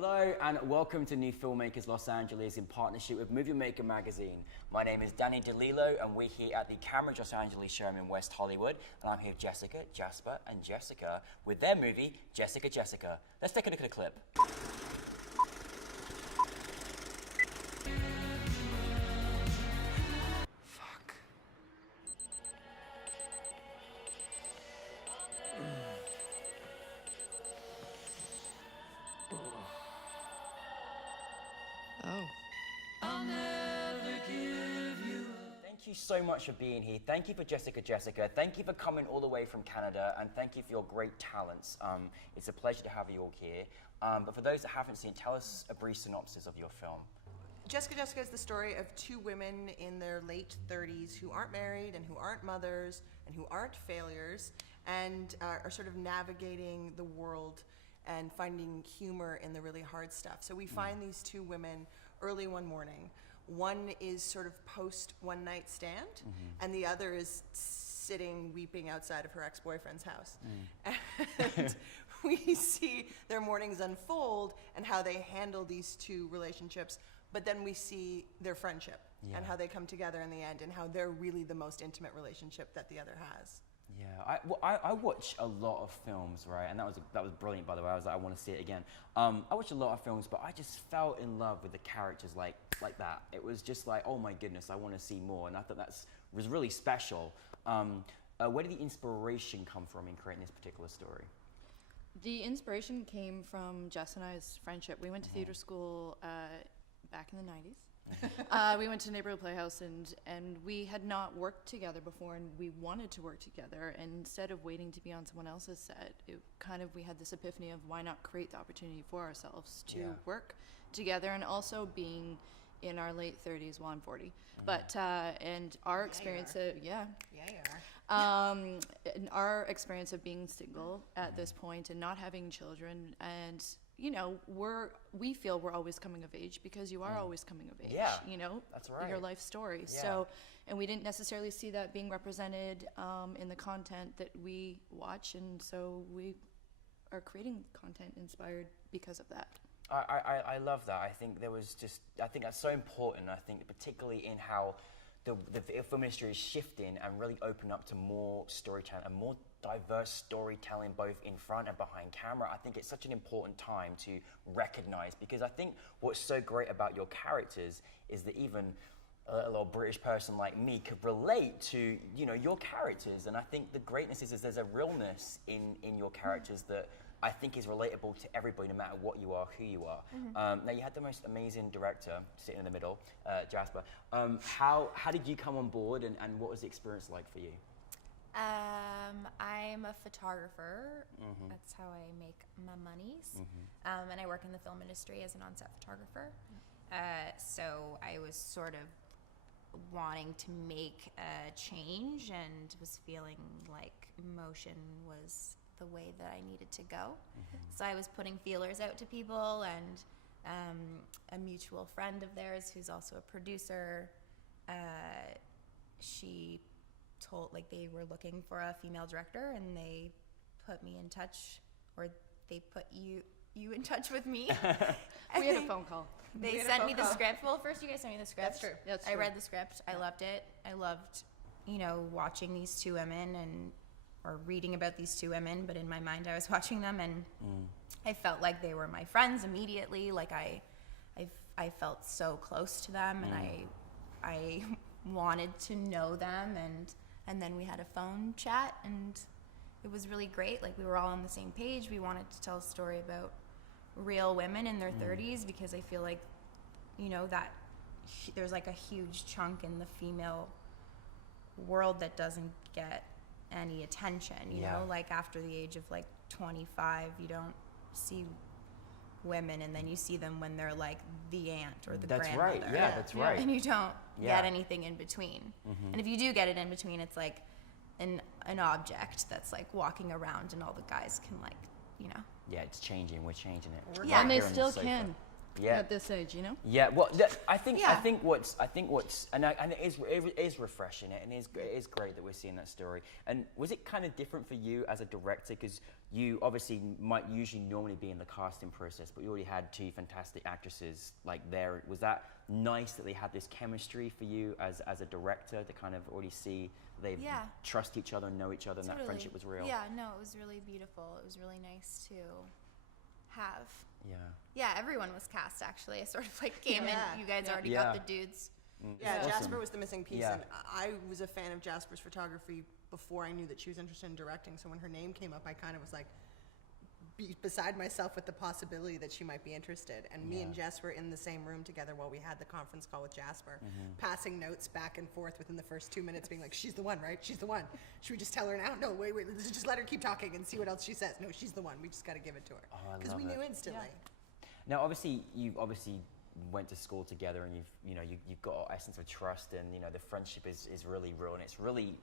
Hello and welcome to New Filmmakers Los Angeles in partnership with Maker magazine. My name is Danny DeLillo and we're here at the Camera Los Angeles showroom in West Hollywood, and I'm here with Jessica, Jasper and Jessica with their movie, Jessica, Jessica. Let's take a look at the clip. Thank you so much for being here. Thank you for Jessica, Jessica. Thank you for coming all the way from Canada, and thank you for your great talents. It's a pleasure to have you all here. But for those that haven't seen, tell us a brief synopsis of your film. Jessica, Jessica is the story of two women in their late 30s who aren't married and who aren't mothers and who aren't failures and are sort of navigating the world and finding humor in the really hard stuff. So we find these two women early one morning. One is sort of post one night stand, and the other is sitting weeping outside of her ex-boyfriend's house. And we see their mornings unfold and how they handle these two relationships, but then we see their friendship and how they come together in the end and how they're really the most intimate relationship that the other has. Yeah, I watch a lot of films, right? And that was brilliant, by the way. I was like, I want to see it again. I watch a lot of films, but I just fell in love with the characters like that. It was just like, oh my goodness, I want to see more. And I thought was really special. Where did the inspiration come from in creating this particular story? The inspiration came from Jess and I's friendship. We went to theater school back in the 90s. We went to Neighborhood Playhouse and we had not worked together before, and we wanted to work together, and instead of waiting to be on someone else's set, we had this epiphany of why not create the opportunity for ourselves to work together, and also being in our late 30s while I'm 40. But and our experience and our experience of being single at this point and not having children, and you know, we feel we're always coming of age because you are always coming of age. Yeah, you know, that's right. Your life story. Yeah. So, and we didn't necessarily see that being represented in the content that we watch, and so we are creating content inspired because of that. I love that. I think that's so important. I think particularly in how the film industry is shifting and really open up to more storytelling and more diverse storytelling, both in front and behind camera. I think it's such an important time to recognize, because I think what's so great about your characters is that even a little British person like me could relate to, you know, your characters. And I think the greatness is there's a realness in your characters that I think is relatable to everybody, no matter what you are, who you are. Now, you had the most amazing director sitting in the middle, Jasper. How did you come on board, and what was the experience like for you? I'm a photographer. That's how I make my monies. And I work in the film industry as an on-set photographer. So I was sort of wanting to make a change and was feeling like motion was the way that I needed to go. So I was putting feelers out to people, and a mutual friend of theirs who's also a producer, she told, like, they were looking for a female director, and they put me in touch, or they put you in touch with me. We had a phone call. They sent me the script. Well, first you guys sent me the script. That's true. That's true. I read the script. I loved it. I loved, you know, watching these two women or reading about these two women, but in my mind I was watching them, and I felt like they were my friends immediately. Like I felt so close to them, and I wanted to know them, and then we had a phone chat, and it was really great. Like, we were all on the same page. We wanted to tell a story about real women in their 30s, because I feel like, you know, that there's like a huge chunk in the female world that doesn't get any attention, you know, like after the age of like 25, you don't see women, and then you see them when they're like the aunt or the grandmother. Right. Yeah, that's right. And you don't get anything in between. And if you do get it in between, it's like an object that's like walking around, and all the guys can, like, you know. Yeah, it's changing. We're changing it. And they still can. Yeah. at this age, you know? Yeah, well, I think Yeah. what's and it is refreshing, and it is great that we're seeing that story. And was it kind of different for you as a director, because you obviously might usually normally be in the casting process, but you already had two fantastic actresses like there. Was that nice that they had this chemistry for you as a director to kind of already see they Yeah. trust each other and know each other, and that Totally. friendship was real? Yeah, no, it was really beautiful. It was really nice to have. Yeah. Yeah, everyone was cast actually. I sort of like came Yeah. in. You guys already Yeah. got the dudes. Yeah, Awesome. Jasper was the missing piece, Yeah. and I was a fan of Jasper's photography before I knew that she was interested in directing. So when her name came up, I kind of was like beside myself with the possibility that she might be interested. And me and Jess were in the same room together while we had the conference call with Jasper, passing notes back and forth within the first 2 minutes, being like, "She's the one, right? She's the one. Should we just tell her now? No, wait, let's just let her keep talking and see what else she says. No, she's the one. We just got to give it to her Oh, I because we love knew it. instantly." Now, obviously, you went to school together, and you've got an essence of trust, and the friendship is really real, and it's really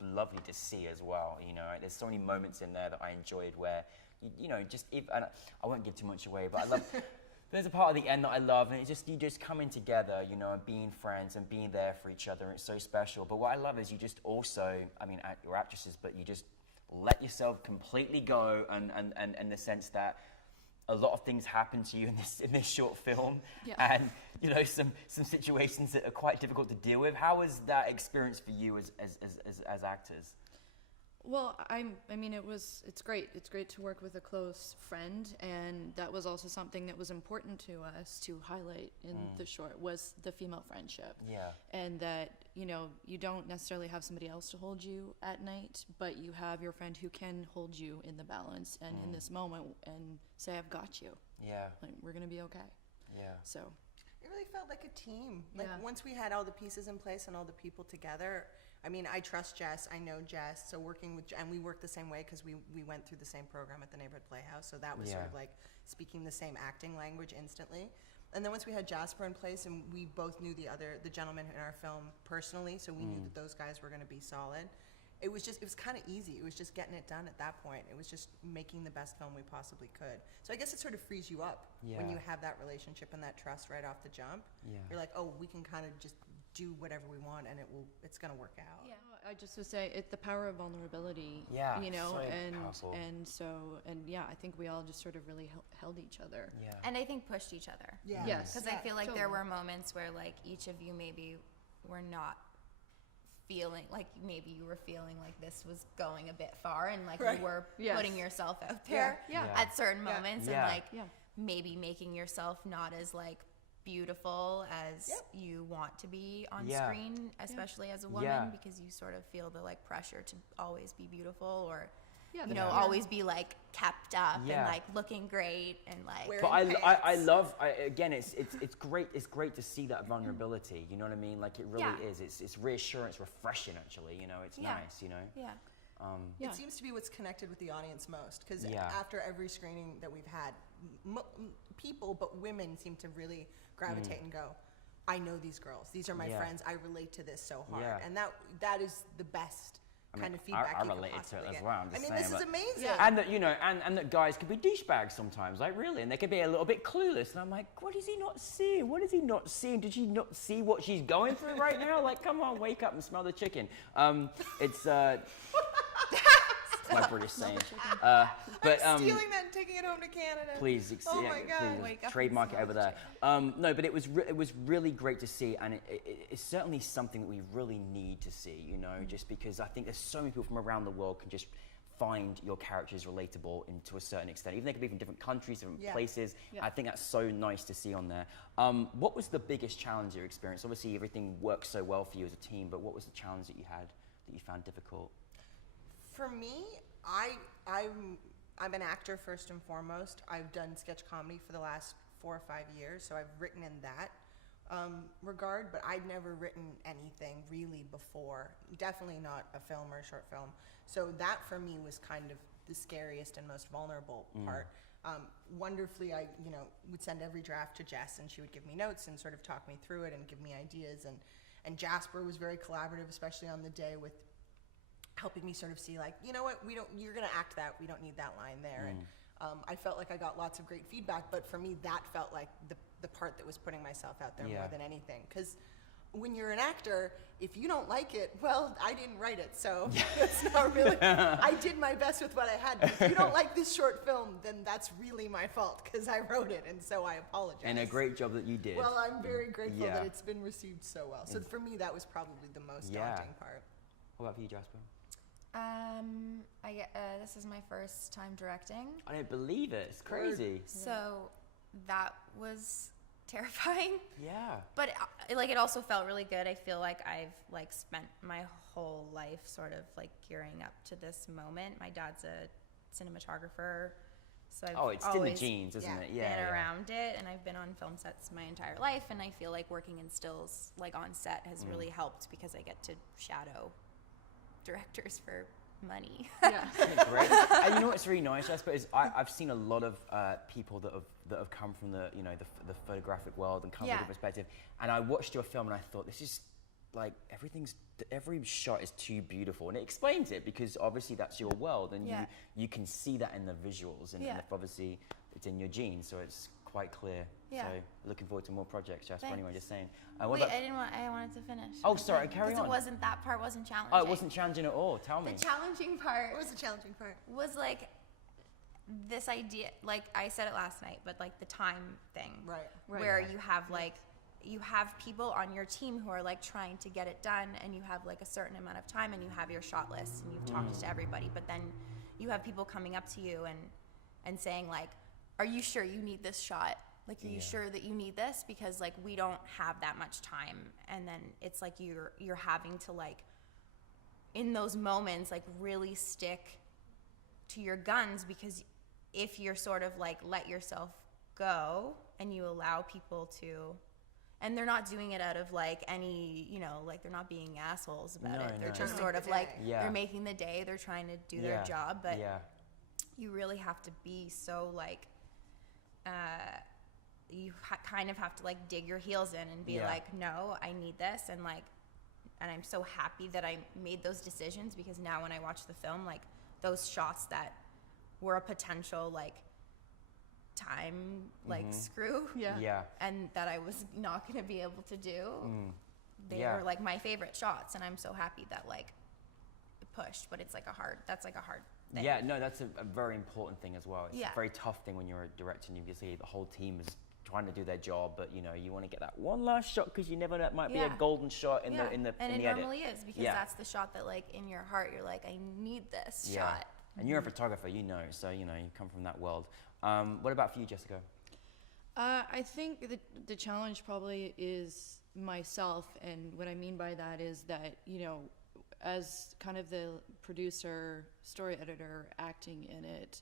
lovely to see as well. There's so many moments in there that I enjoyed where, and I won't give too much away, but I love. There's a part of the end that I love, and it's just you just coming together, and being friends and being there for each other. And it's so special. But what I love is you just also, you're actresses, but you just let yourself completely go, and in the sense that a lot of things happen to you in this short film, Yeah. and some situations that are quite difficult to deal with. How was that experience for you as actors? Well, it's great. It's great to work with a close friend, and that was also something that was important to us to highlight in the short, was the female friendship. Yeah. And that, you don't necessarily have somebody else to hold you at night, but you have your friend who can hold you in the balance and in this moment and say, "I've got you. Yeah. Like, we're going to be okay." Yeah. So, It really felt like a team. Like Yeah. once we had all the pieces in place and all the people together, I trust Jess, I know Jess, so working with, and we worked the same way because we went through the same program at the Neighborhood Playhouse, so that was sort Yeah. of like speaking the same acting language instantly. And then once we had Jasper in place, and we both knew the gentleman in our film personally, so we knew that those guys were going to be solid. It was kind of easy. It was just getting it done at that point. It was just making the best film we possibly could. So I guess it sort of frees you up when Yeah. you have that relationship and that trust right off the jump. Yeah. You're like, oh, we can kind of just do whatever we want, and it's going to work out. yeah, I just would say it's the power of vulnerability. Yeah, so and powerful. I think we all just sort of really held each other. Yeah. And I think pushed each other. Yeah. Yes. Because I feel like there were moments where like each of you maybe were not feeling like maybe you were feeling like this was going a bit far, and like Right. you were Yes. putting yourself out there Yeah. Yeah. at certain moments Yeah. and like Yeah. maybe making yourself not as like beautiful as Yep. you want to be on Yeah. screen, especially as a woman, Yeah. because you sort of feel the like pressure to always be beautiful or Yeah, you the know fear. always be like kept up Yeah. and like looking great and like Wearing But I pants. love again. It's great. It's great to see that vulnerability. You know what I mean? Like it really Yeah. is. It's reassurance, refreshing. Actually, it's Yeah. nice. yeah. Yeah. It seems to be what's connected with the audience most, because Yeah. after every screening that we've had, people, but women, seem to really gravitate and go, I know these girls. These are my Mm. Yeah. friends. I relate to this so hard. Yeah. And that is the best kind of I feedback you can related to it possibly as get. well. I'm just this saying, is but- amazing. Yeah. And that and that guys can be douchebags sometimes, like really, and they can be a little bit clueless. And I'm like, what does he not see? What is he not seeing? Did she not see what she's going through right now? Like, come on, wake up and smell the chicken. It's my British saying. But I'm stealing that and taking it home to Canada. please, Oh my God. please Wake up and trademark it smell over the there. No, but it was really great to see, and it's certainly something that we really need to see. Just because I think there's so many people from around the world can just find your characters relatable to a certain extent. Even they could be from different countries, different Yeah. places. Yeah. I think that's so nice to see on there. What was the biggest challenge you experienced? Obviously, everything worked so well for you as a team, but what was the challenge that you had that you found difficult? For me, I'm an actor first and foremost. I've done sketch comedy for the last 4 or 5 years, so I've written in that regard, but I'd never written anything really before. Definitely not a film or a short film. So that for me was kind of the scariest and most vulnerable part. Wonderfully, I would send every draft to Jess, and she would give me notes and sort of talk me through it and give me ideas. And Jasper was very collaborative, especially on the day with helping me sort of see like, you know what, you're gonna act that, we don't need that line there. And I felt like I got lots of great feedback, but for me that felt like the the part that was putting myself out there Yeah. more than anything. Because when you're an actor, if you don't like it, well, I didn't write it, so it's not really. I did my best with what I had. But if you don't like this short film, then that's really my fault because I wrote it, and so I apologize. And a great job that you did. Well, I'm very grateful Yeah. that it's been received so well. So for me, that was probably the most Yeah. daunting part. What about for you, Jasper? This is my first time directing, I don't believe it. It's crazy. so that was terrifying. Yeah. But like, it also felt really good. I feel like I've like spent my whole life sort of like gearing up to this moment. My dad's a cinematographer, so I've It's in the always genes, isn't it? Yeah. been yeah. around it, and I've been on film sets my entire life, and I feel like working in stills like on set has really helped because I get to shadow directors for money. Yeah. Isn't it great? And you know what's really nice, Jasper, is I've seen a lot of people that have come from the the photographic world and come from a Yeah. different perspective. And I watched your film and I thought, this is like every shot is too beautiful, and it explains it because obviously that's your world, and Yeah. you can see that in the visuals, and Yeah. obviously it's in your genes, so it's quite clear. Yeah. So looking forward to more projects, Jasper. Thanks. Anyway, just saying. Wait, I wanted to finish. Oh, sorry, carry Because on. it wasn't, that part wasn't challenging. Oh, it wasn't challenging at all. Tell me. The challenging part What was the challenging part? was like this idea, like I said it last night, but like the time thing, Right. where you have people on your team who are like trying to get it done, and you have like a certain amount of time, and you have your shot list, and you've talked to everybody, but then you have people coming up to you and saying like, are you sure you need this shot? Like, are you sure that you need this? Because like we don't have that much time. And then it's like you're having to like, in those moments, like really stick to your guns, because if you're sort of like let yourself go and you allow people to, and they're not doing it out of like any, like they're not being assholes about No, it. They're no. just Trying to sort make of the like, day. Yeah. they're making the day, they're trying to do their job, but yeah. you really have to be so like, you kind of have to like dig your heels in and be Yeah. like, no, I need this, and like, and I'm so happy that I made those decisions, because now when I watch the film, like those shots that were a potential like time like screw, Yeah. Yeah. and that I was not going to be able to do, they Yeah. were like my favorite shots, and I'm so happy that like it pushed. But it's like that's like a hard thing. Yeah, no, that's a very important thing as well. It's Yeah. a very tough thing when you're a director and you can see the whole team is trying to do their job, but you want to get that one last shot because you never know, it might be a Yeah. golden shot in Yeah. the and it edit. normally is, because Yeah. that's the shot that like in your heart you're like, I need this Yeah. shot. And you're a photographer, so you come from that world. What about for you, Jessica? I think the challenge probably is myself, and what I mean by that is that, as kind of the producer, story editor, acting in it,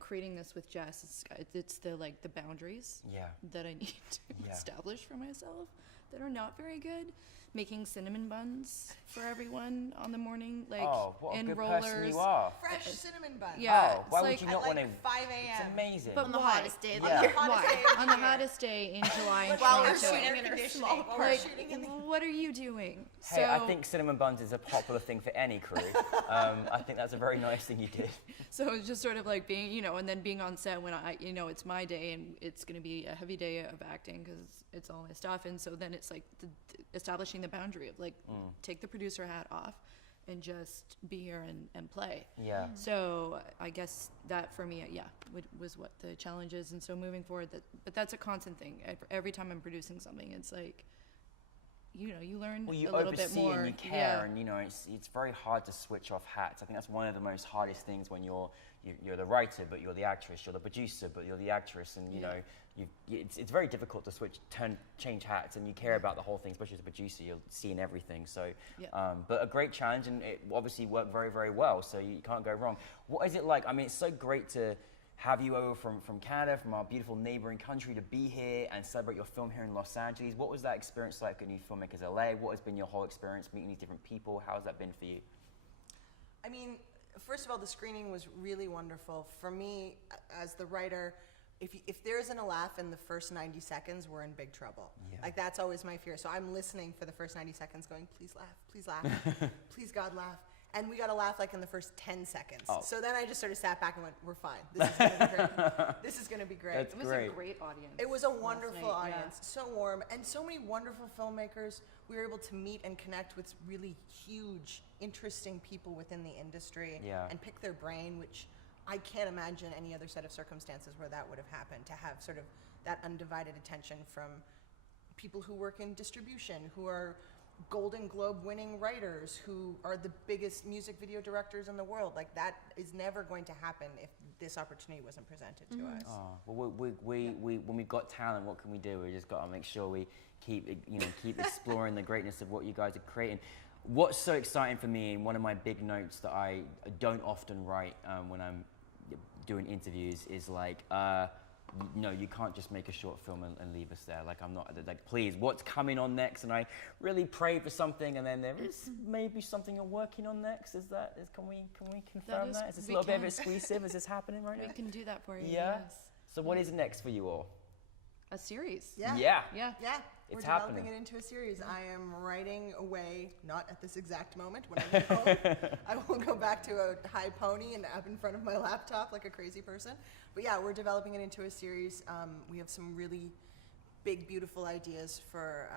creating this with Jess, it's the boundaries Yeah. that I need to Yeah. establish for myself that are not very good. Making cinnamon buns for everyone on the morning, like Oh, what a in good rollers. person you are. Fresh cinnamon bun. Yeah, Oh, it's why would like you At not like want to? 5 It's a.m. amazing. But On the why? hottest day of the Yeah. year. Hottest day Why? of On the the year. hottest day in July in While we're Toronto. shooting in in air conditioning. conditioning. While we're Like, shooting in the what are you doing? Hey, I think cinnamon buns is a popular thing for any crew. I think that's a very nice thing you did. So it's just sort of like being, and then being on set when it's my day and it's going to be a heavy day of acting because it's all my stuff. And so then it's like establishing the boundary of like, take the producer hat off and just be here and play. Yeah. So I guess that for me, was what the challenge is. And so moving forward, but that's a constant thing. Every time I'm producing something, it's like, you learn Well, you a little bit oversee more. and you care, and it's very hard to switch off hats. I think that's one of the most hardest things when you're the writer, but you're the actress. You're the producer, but you're the actress, and it's very difficult to change hats, and you care about the whole thing, especially as a producer. You're seeing everything. So, Yeah. but a great challenge, and it obviously worked very, very well. So you can't go wrong. What is it like? I mean, it's so great to have you over from Canada, from our beautiful neighboring country, to be here and celebrate your film here in Los Angeles. What was that experience like at NewFilmmakers LA? What has been your whole experience meeting these different people? How has that been for you? I mean, first of all, the screening was really wonderful. For me, as the writer, if there isn't a laugh in the first 90 seconds, we're in big trouble. Yeah. Like, that's always my fear. So I'm listening for the first 90 seconds going, please laugh, please God, laugh. And we got a laugh like in the first 10 seconds. Oh. So then I just sort of sat back and went, we're fine. This is going to be great. This is going to be great. That's It was great. a great audience. It was a last wonderful night, yeah. audience, so warm, and so many wonderful filmmakers. We were able to meet and connect with really huge, interesting people within the industry Yeah. and pick their brain, which I can't imagine any other set of circumstances where that would have happened, to have sort of that undivided attention from people who work in distribution, who are Golden Globe winning writers, who are the biggest music video directors in the world. Like, that is never going to happen if this opportunity wasn't presented to us. Oh, well, we when we've got talent, what can we do? We just got to make sure we keep exploring the greatness of what you guys are creating. What's so exciting for me, and one of my big notes that I don't often write when I'm doing interviews, is like, no, you can't just make a short film and leave us there. Like, I'm not, like, please, what's coming on next? And I really pray for something, and then there is maybe something you're working on next. Can we confirm that? Is this a little bit of exclusive? Is this happening right now? We can do that for you. Yeah? Yes. So what is next for you all? A series. Yeah. Yeah. Yeah. Yeah, we're It's developing happening. it into a series. I am writing away, not at this exact moment. When I get home, I will go back to a high pony and up in front of my laptop like a crazy person. But yeah, we're developing it into a series. We have some really big, beautiful ideas for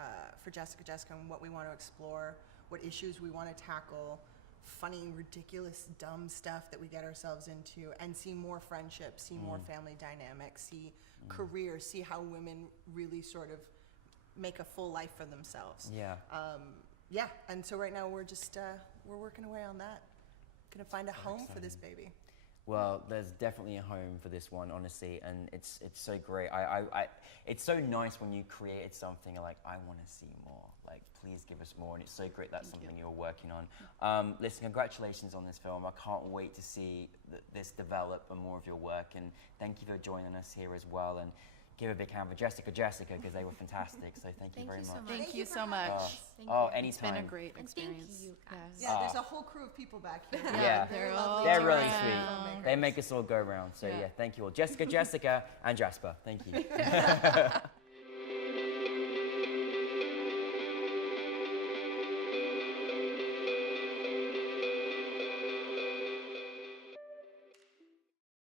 Jessica and what we want to explore, what issues we want to tackle, funny, ridiculous, dumb stuff that we get ourselves into, and see more friendships, see more family dynamics, see careers, see how women really sort of make a full life for themselves. Yeah. Yeah, and so right now we're just we're working away on that. Gonna find a home for this baby. Well, there's definitely a home for this one, honestly, and it's so great. It's so nice when you created something like, I want to see more. Like, please give us more, and it's so great that's something you're working on. Listen, congratulations on this film. I can't wait to see this develop and more of your work, and thank you for joining us here as well. And give a big hand for Jessica, because they were fantastic. So thank you very much. Thank you so much. Anytime. It's been a great And thank experience. you, guys. Yeah, there's a whole crew of people back here. Yeah. Very They're lovely. all They're really around. sweet. They make us all go around. So Yeah. yeah, thank you all. Jessica, and Jasper. Thank you.